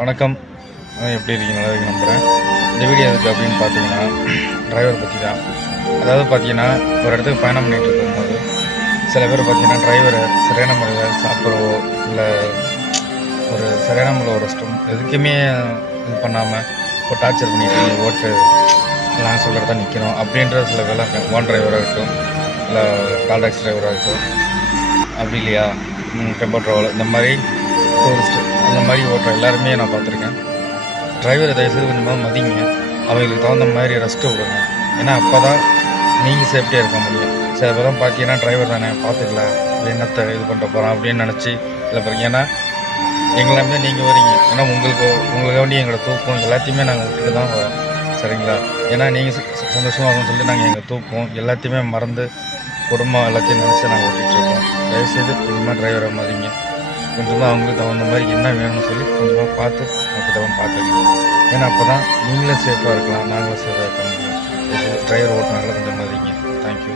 வணக்கம். எப்படி இருக்கீங்க? நல்லா இருக்கீங்க நம்புகிறேன். இந்த வீடியோ எதுக்கு அப்படின்னு பார்த்தீங்கன்னா, டிரைவர் பற்றி தான். அதாவது பார்த்தீங்கன்னா, ஒரு இடத்துக்கு பயணம் பண்ணிகிட்டு இருக்கும்போது சில பேர் பார்த்தீங்கன்னா, டிரைவரை சரியான முறையில் சாப்பிடவோ இல்லை ஒரு சரியான முறையில் ரெஸ்ட் ரூம் எதுக்குமே இது பண்ணாமல் ஒரு டார்ச்சர் பண்ணிட்டு ஓட்டு நான் சொல்கிறத நிற்கணும் அப்படின்ற சில பேர்லாம் இருக்காங்க. ஓன் டிரைவராக இருக்கட்டும், இல்லை கால் டாக்ஸி டிரைவராக இருக்கட்டும், அப்படி இல்லையா டெம்போ ட்ராவல் இந்த மாதிரி டூரிஸ்ட்டு அந்த மாதிரி ஓட்டுற எல்லாருமே நான் பார்த்துருக்கேன். டிரைவரை தயவுசெய்து கொஞ்சமாக மதிங்க. அவங்களுக்கு தகுந்த மாதிரி ரெஸ்ட்டு விடுங்க. ஏன்னா அப்போ தான் நீங்கள் சேஃப்டியாக இருக்க முடியும். சில பேரும் பார்த்தீங்கன்னா டிரைவர் தானே பார்த்துக்கலாம், என்னத்தை இது பண்ணுற போகிறான் அப்படின்னு நினச்சி இல்லை பாருங்க. ஏன்னா எங்களாமே நீங்கள் வரீங்க. ஏன்னா உங்களுக்கு வேண்டி எங்களோட தூக்கம் எல்லாத்தையுமே நாங்கள் விட்டுட்டு தான் வரோம். சரிங்களா? ஏன்னா நீங்கள் சந்தோஷமாக இருக்கணும்னு சொல்லிட்டு நாங்கள் எங்கள் தூக்கம் எல்லாத்தையுமே மறந்து குடும்பம் எல்லாத்தையும் நினச்சி நாங்கள் ஓட்டிகிட்ருக்கோம். தயவுசெய்து கொஞ்சமாக டிரைவரை மதிங்க. கொஞ்சமாக அவங்களுக்கு தகுந்த மாதிரி என்ன வேணும்னு சொல்லி கொஞ்சமாக பார்த்து நமக்கு பார்த்துக்கணும். ஏன்னா அப்போ தான் நீங்களும் சேஃபாக இருக்கலாம், நாங்களும் சேஃபாக இருக்க முடியும். டிரைவர் ஓட்டுனால கொஞ்சம் மதிங்க. தேங்க்யூ.